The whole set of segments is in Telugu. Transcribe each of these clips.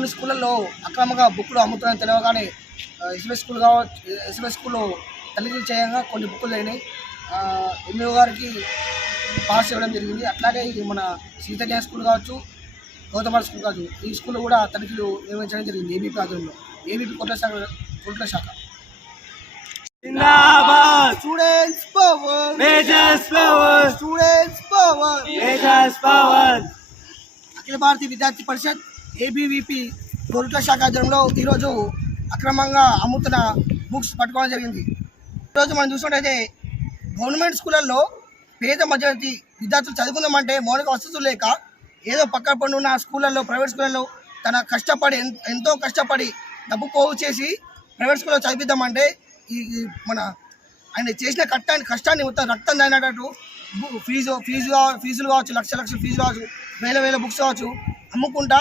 కొన్ని స్కూళ్ళల్లో అక్రమంగా బుక్కులు అమ్ముతున్నారని తెలియగానే ఎస్ఎంఎస్ స్కూల్ కావచ్చు, ఎస్ఎంఎస్ స్కూల్లో తనిఖీలు చేయంగా కొన్ని బుక్కులు అయినాయి. ఎంఈఓ గారికి పాస్ ఇవ్వడం జరిగింది. అట్లాగే ఇది మన సీతజ్ఞాన స్కూల్ కావచ్చు, గౌతమ స్కూల్ కావచ్చు, ఈ స్కూల్లో కూడా తనిఖీలు నిర్వహించడం జరిగింది. ఏబీపీ ఆధ్వర్యంలో, ఏబీపీ కోట్ల శాఖ. Students power, majors power, students power, majors power. Akhil Bharatiya Vidyarthi Parishad ABVP కోట్ల శాఖ ఆధ్వర్యంలో ఈరోజు అక్రమంగా అమ్ముతున్న బుక్స్ పట్టుకోవడం జరిగింది. ఈరోజు మనం చూసినట్టయితే గవర్నమెంట్ స్కూళ్ళల్లో పేద మధ్యతరగతి విద్యార్థులు చదువుకుందామంటే మౌలిక వసతులు లేక ఏదో పక్కన పడి ఉన్న స్కూళ్ళల్లో, ప్రైవేట్ స్కూళ్ళల్లో తన కష్టపడి ఎంతో కష్టపడి డబ్బు పోగు చేసి ప్రైవేట్ స్కూల్లో చదివిద్దామంటే ఈ మన ఆయన చేసిన కష్టాన్ని మొత్తం రక్తం తాగినట్టు ఫీజులు కావచ్చు, లక్షల ఫీజు కావచ్చు, వేల బుక్స్ కావచ్చు అమ్ముకుంటా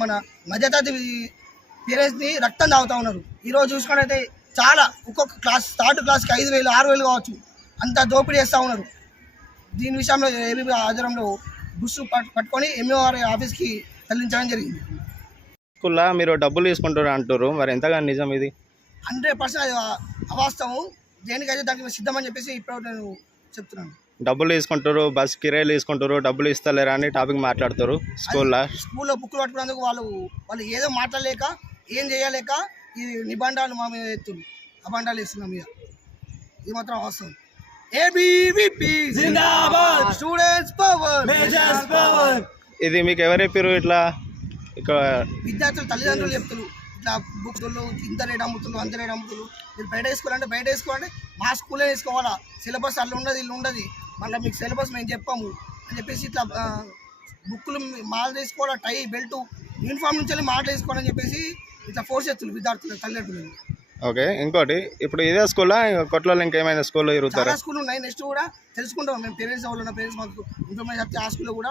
మన మధ్యతరగతి పేరెంట్స్ని రక్తం తాగుతూ ఉన్నారు. ఈరోజు చూసుకున్నట్టయితే చాలా ఒక్కొక్క క్లాస్ థర్డ్ క్లాస్కి 5,000, 6,000 కావచ్చు అంతా దోపిడీ చేస్తూ ఉన్నారు. దీని విషయంలో ఏబీపీ ఆధ్వర్యంలో బుక్స్ పట్టుకొని ఎంఈఓ ఆఫీస్కి తరలించడం జరిగింది. స్కూల్లో మీరు డబ్బులు తీసుకుంటారు అంటారు, మరి ఎంతగా నిజం ఇది? 100% అవాస్తవం. దేనికైతే దానికి సిద్ధమని చెప్పేసి ఇప్పుడు నేను చెప్తున్నాను. డబ్బులు తీసుకుంటారు, బస్ కిరాయిలు తీసుకుంటారు, డబ్బులు ఇస్తలేరా అని టాపిక్ మాట్లాడతారు స్కూల్లో బుక్కులు పట్టుకున్నందుకు వాళ్ళు ఏదో మాట్లాడలేక, ఏం చేయలేక ఈ నిబంధనలు మా మీద ఎత్తున్నారు, అబండాలు ఇస్తున్నాం మీద. ఇది మాత్రం అవసరం. ఏబీవీపీ జిందాబాద్, స్టూడెంట్స్ పవర్, మేజర్స్ పవర్. ఇది మీకు ఎవరు చెప్పారు? ఇట్లా ఇక్కడ విద్యార్థులు తల్లిదండ్రులు చెప్తారు, ఇట్లా బుక్స్లో ఇంత రేట్ అమ్ముతున్నారు, అంత రేట్ అమ్ముతున్నారు, మీరు బయట వేసుకోవాలంటే బయట వేసుకోవాలంటే మా స్కూలే వేసుకోవాలా, సిలబస్ అట్లా ఉండదు, ఇల్లు ఉండదు, మళ్ళీ మీకు సిలబస్ మేము చెప్పాము అని చెప్పేసి ఇట్లా బుక్కులు మాల్ వేసుకోవాలా, టై బెల్ట్ యూనిఫామ్ నుంచి వెళ్ళి మాటలు వేసుకోవాలని చెప్పేసి ఇట్లా ఫోర్స్ చేస్తున్నారు విద్యార్థులు తల్లిదండ్రులు. ఓకే, ఇంకోటి ఇప్పుడు ఇదే స్కూల్లో కొట్లలో ఇంకేమైనా స్కూల్లో తిరుగుతారా? చాలా స్కూల్ ఉన్నాయి, నెక్స్ట్ కూడా తెలుసుకుంటాం మేము. పేరెంట్స్ వాళ్ళు పేరెంట్స్ మాకు ఇన్ఫర్మేషన్ చెప్తే ఆ స్కూల్లో కూడా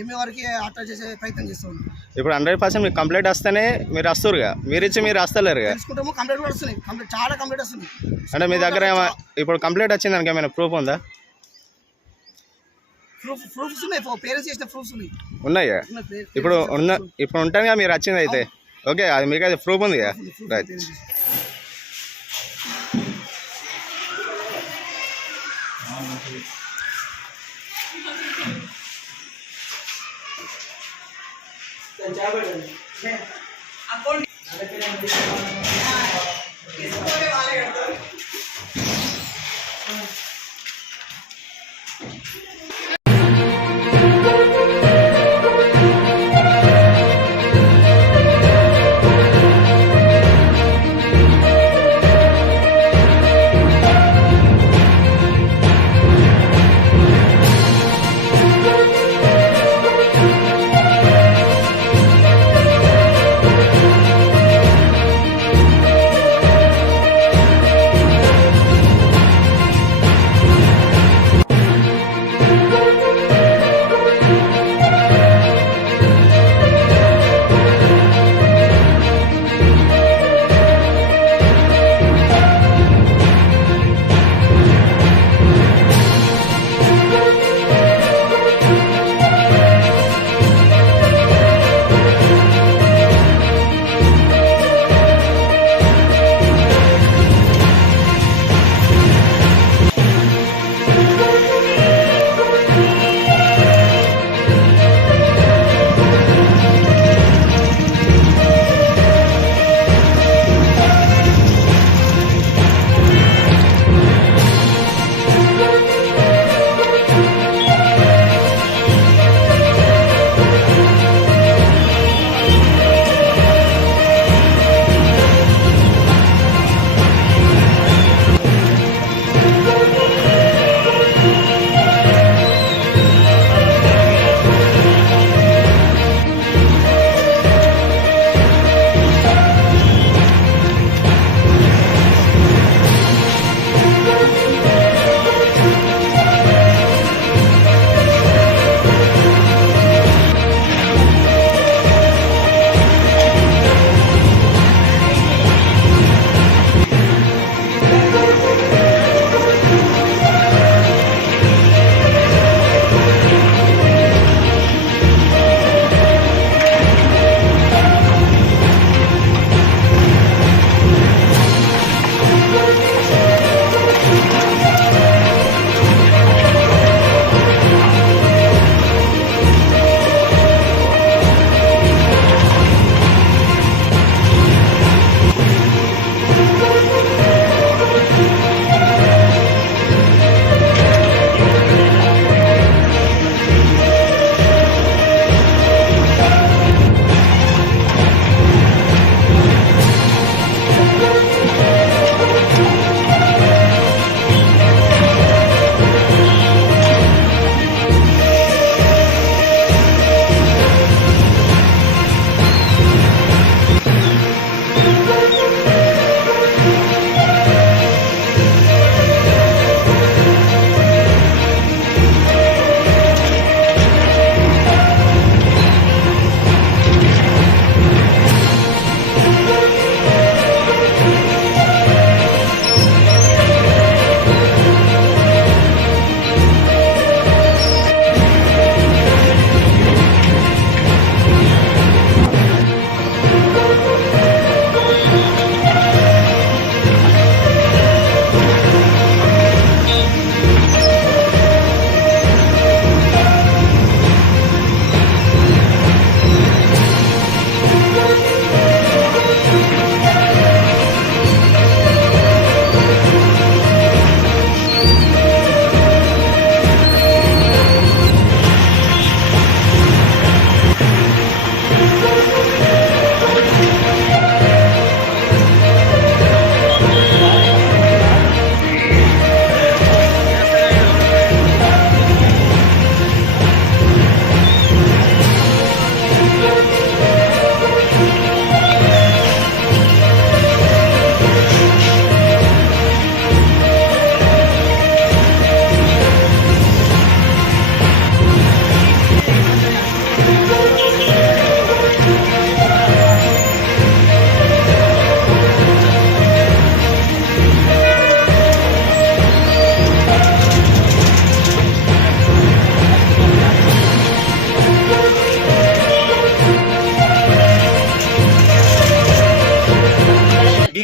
ఎంఏ వారికి అటాచ్ చేసే ప్రయత్నం చేస్తాం. ఇప్పుడు 100% మీకు కంప్లైంట్ వస్తేనే మీరు వస్తురుగా, మీరు ఇచ్చి మీరు వస్తలేరు తెలుసుకుంటాము. కంప్లైంట్ కూడా వస్తున్నాయి, చాలా కంప్లైంట్ వస్తుంది. అంటే మీ దగ్గర ఇప్పుడు కంప్లైంట్ వచ్చింది దానికి ఏమైనా ప్రూఫ్ ఉందా? ప్రూఫ్స్ ఉన్నాయి, పేరెంట్స్ చేసిన ప్రూఫ్స్ ఉన్నాయా? ఇప్పుడు ఉంటానుగా మీరు వచ్చింది అయితే. ఓకే, అది మీకు అయితే ప్రూఫ్ ఉంది కదా, రైట్.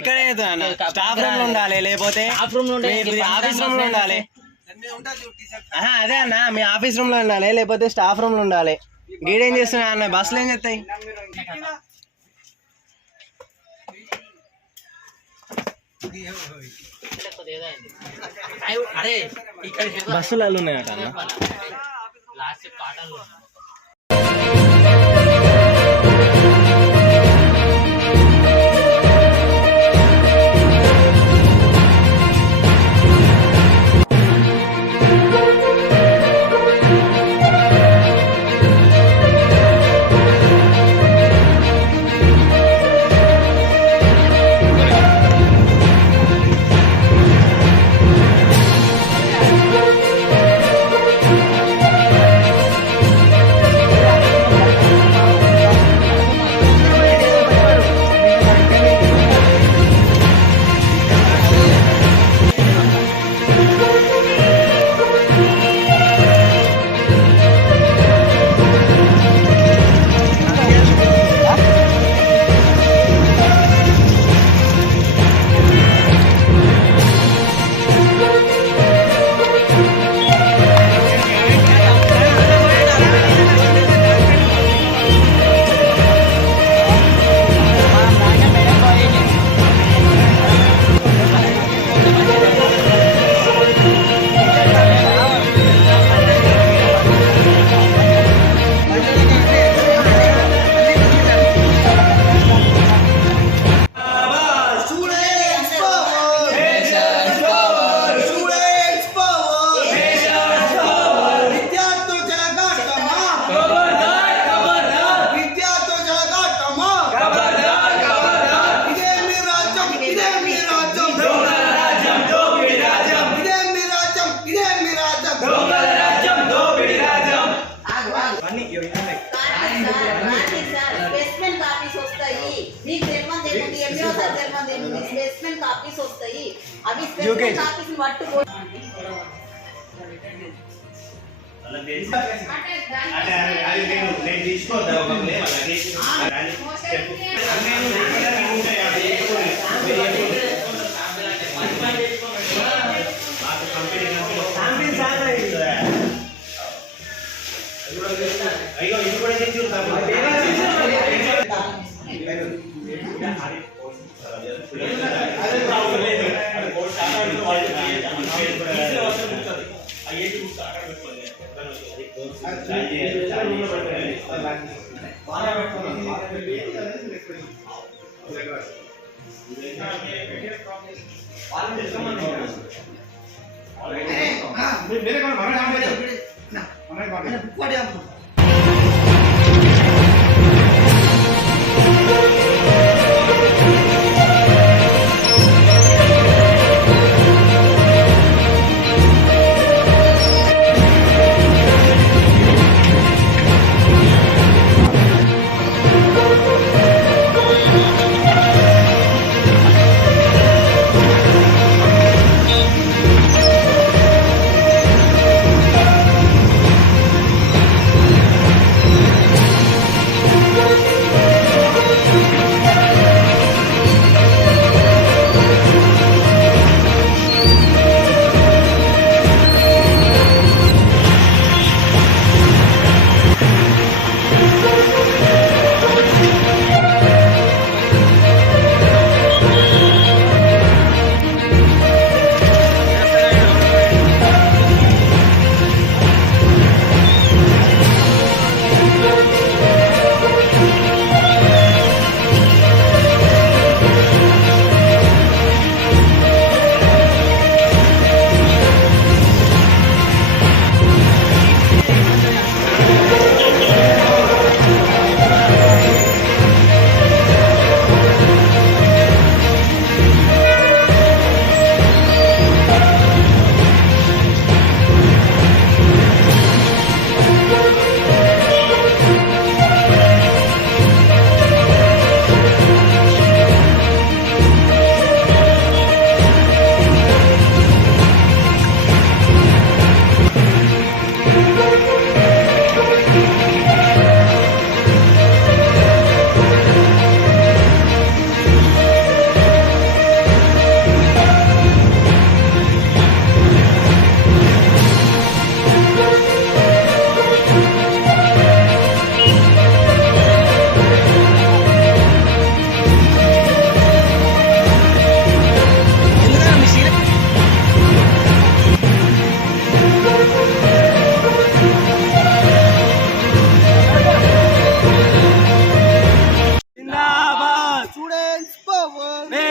ఇక్కడ స్టాఫ్ రూమ్ లో ఉండాలి, లేకపోతే ఆఫీస్ రూమ్ లో ఉండాలి. అదే అన్న, మీ ఆఫీస్ రూమ్ లో ఉండాలి, లేకపోతే స్టాఫ్ రూమ్ లో ఉండాలి. గీడేం చేస్తున్నా అన్న, బస్సులు ఏం చేస్తాయి? బస్సులు ఉన్నాయట అన్న.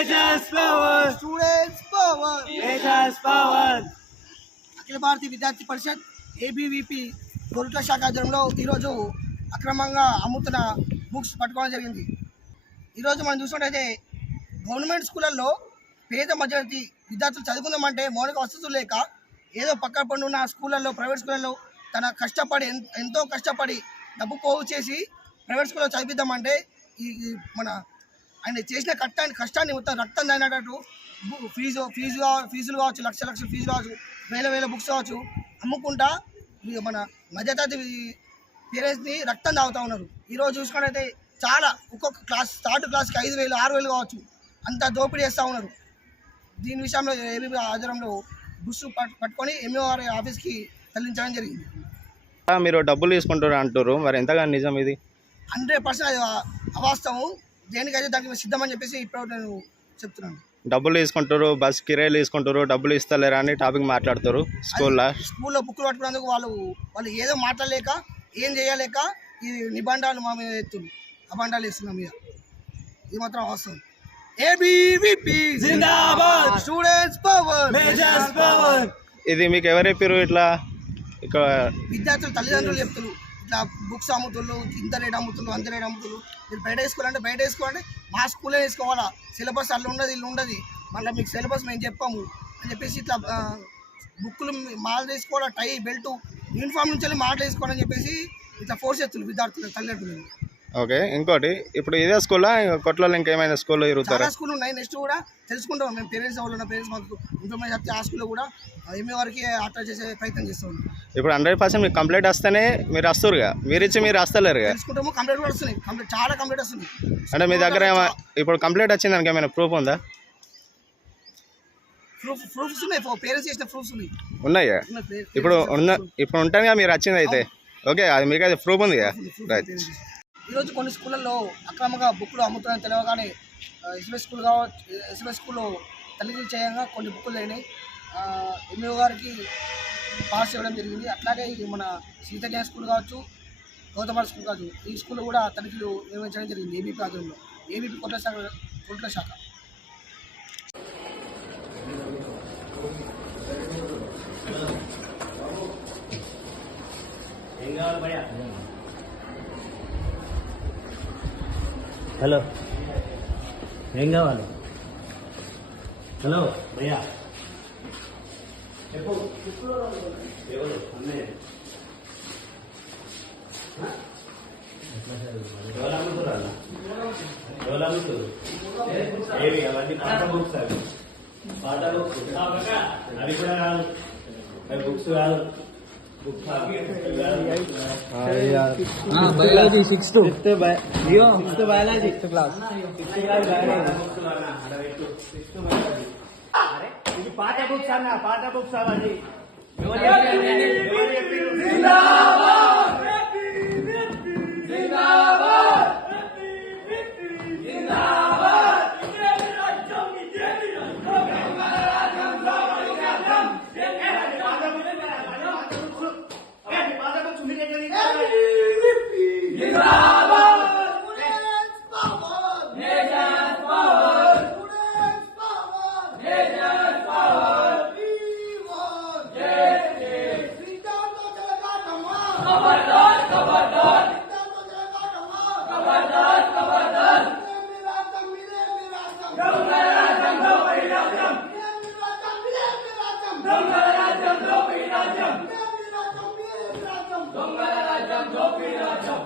Students power. Akhil Bharatiya Vidyarthi Parishad ABVP గొరుట్ల శాఖ ఆధ్వర్యంలో ఈరోజు అక్రమంగా అమ్ముతున్న బుక్స్ పట్టుకోవడం జరిగింది. ఈరోజు మనం చూసినట్టయితే గవర్నమెంట్ స్కూళ్ళల్లో పేద మధ్యతరగతి విద్యార్థులు చదువుకుందామంటే మౌలిక వసతులు లేక ఏదో పక్క పడి ఉన్న స్కూళ్ళల్లో ప్రైవేట్ స్కూళ్ళల్లో తన కష్టపడి ఎంతో కష్టపడి డబ్బు పోగు చేసి ప్రైవేట్ స్కూల్లో చదివిద్దామంటే ఈ మన ఆయన చేసిన కష్టాన్ని మొత్తం రక్తం దానినట్టు ఫీజులు కావచ్చు, లక్షల ఫీజులు కావచ్చు, వేల బుక్స్ కావచ్చు అమ్ముకుంటా మన మధ్యతరగతి పేరెంట్స్ని రక్తం తాగుతూ ఉన్నారు. ఈరోజు చూసుకున్నట్టయితే చాలా ఒక్కొక్క క్లాస్ థర్డ్ క్లాస్కి 5,000 6,000 కావచ్చు అంత దోపిడీ చేస్తూ ఉన్నారు. దీని విషయంలో ఏబీవీ ఆధ్వర్యంలో బుక్స్ పట్టుకొని ఎంఓఆర్ ఆఫీస్కి తరలించడం జరిగింది. మీరు డబ్బులు తీసుకుంటారు అంటారు, మరి ఎంతగా నిజం ఇది? 100% అది అవాస్తవం. దేనికైతే దానికి సిద్ధమని చెప్పేసి ఇప్పుడు నేను చెప్తున్నాను. డబ్బులు తీసుకుంటారు, బస్ కిరాయిలు తీసుకుంటారు, డబ్బులు ఇస్తలేరా అని టాపిక్ మాట్లాడతారు స్కూల్లో బుక్కులు పట్టుకున్నందుకు వాళ్ళు ఏదో మాట్లాడలేక ఏం చేయలేక ఈ నిబంధనలు మా మీద ఎత్తులు అబండాలు ఇస్తున్నాం మీద. ఇది మాత్రం అవసరం. ఏబీవీపీ జిందాబాద్, స్టూడెంట్స్ పవర్. ఇది మీకు ఎవరు చెప్పారు? ఇట్లా ఇక్కడ విద్యార్థులు తల్లిదండ్రులు చెప్తారు ఇట్లా బుక్స్ అమ్ముతున్నారు, ఇంత రేట్ అమ్ముతున్నారు, అంత రేట్ అమ్ముతున్నారు, మీరు బయట వేసుకోవాలంటే మా స్కూల్లో వేసుకోవాలా, సిలబస్ అల్లు ఉండదు ఇల్లు ఉండదు, మళ్ళీ మీకు సిలబస్ మేము చెప్పాము అని చెప్పేసి ఇట్లా బుక్కులు మాల్ తీసుకోవాలా, టై బెల్ట్ యూనిఫామ్ నుంచి వెళ్ళి మాల్ తీసుకోవాలని చెప్పేసి ఇట్లా ఫోర్స్ చేస్తున్నారు విద్యార్థులు తల్లిదండ్రులు. ఓకే, ఇంకోటి ఇప్పుడు ఇదే స్కూల్లో కొట్లలో ఇంకేమైనా స్కూల్లో తిరుగుతారా? చాలా స్కూల్ ఉన్నాయి. నెక్స్ట్ కూడా తెలుసుకుంటాం మేము. పేరెంట్స్ వాళ్ళు ఉన్న పేరెంట్స్ మాకు ఇన్ఫర్మేషన్ చెప్తే ఆ స్కూల్లో కూడా ఎంఏ వారికి అట్లా చేసే ప్రయత్నం చేస్తాం. ఇప్పుడు 100% మీకు కంప్లైంట్ వస్తేనే మీరు వస్తురుగా, మీరు ఇచ్చి మీరు వస్తలేరుగా? తెలుసుకుంటాము. కంప్లైంట్ కూడా వస్తున్నాయి, చాలా కంప్లైంట్ వస్తుంది. అంటే మీ దగ్గర ఇప్పుడు కంప్లైంట్ వచ్చింది దానికి ఏమైనా ప్రూఫ్ ఉందా? ప్రూఫ్స్ ఉన్నాయి, పేరెంట్స్ చేసిన ప్రూఫ్స్ ఉన్నాయా? ఇప్పుడు ఉంటాను మీరు వచ్చింది అయితే ఓకే, అది మీకు అయితే ప్రూఫ్ ఉంది కదా. రైట్. ఈరోజు కొన్ని స్కూళ్ళల్లో అక్రమంగా బుక్కులు అమ్ముతున్నాయని తెలియగానే ఎస్ఎంఎస్ స్కూల్ కావచ్చు, ఎస్ఎంఎస్ స్కూల్లో తల్లిదండ్రులు చేయంగా కొన్ని బుక్కులు అయినాయి. ఎంఈఓ గారికి పాస్ చేయడం జరిగింది. అట్లాగే ఇది మన సీతజ్ఞ స్కూల్ కావచ్చు, గౌతమ స్కూల్ కావచ్చు, ఈ స్కూల్లో కూడా తనిఖీలు నిర్వహించడం జరిగింది ఏబీపీ ఆధ్వర్యంలో. ఏబీపీ కొట్ల శాఖ. హలో, ఏం కావాలి? హలో భయ్యా, అవన్నీ పాట బుక్స్, అవి కూడా కాదు, అవి బుక్స్ కాదు. Biology 6th biology 6th class. ఇది పాఠ బుక్స్ అన్న, పాఠ బుక్స్ అవన్నీ. దొంగల రాజ్యం దోపిడీ రాజ్యం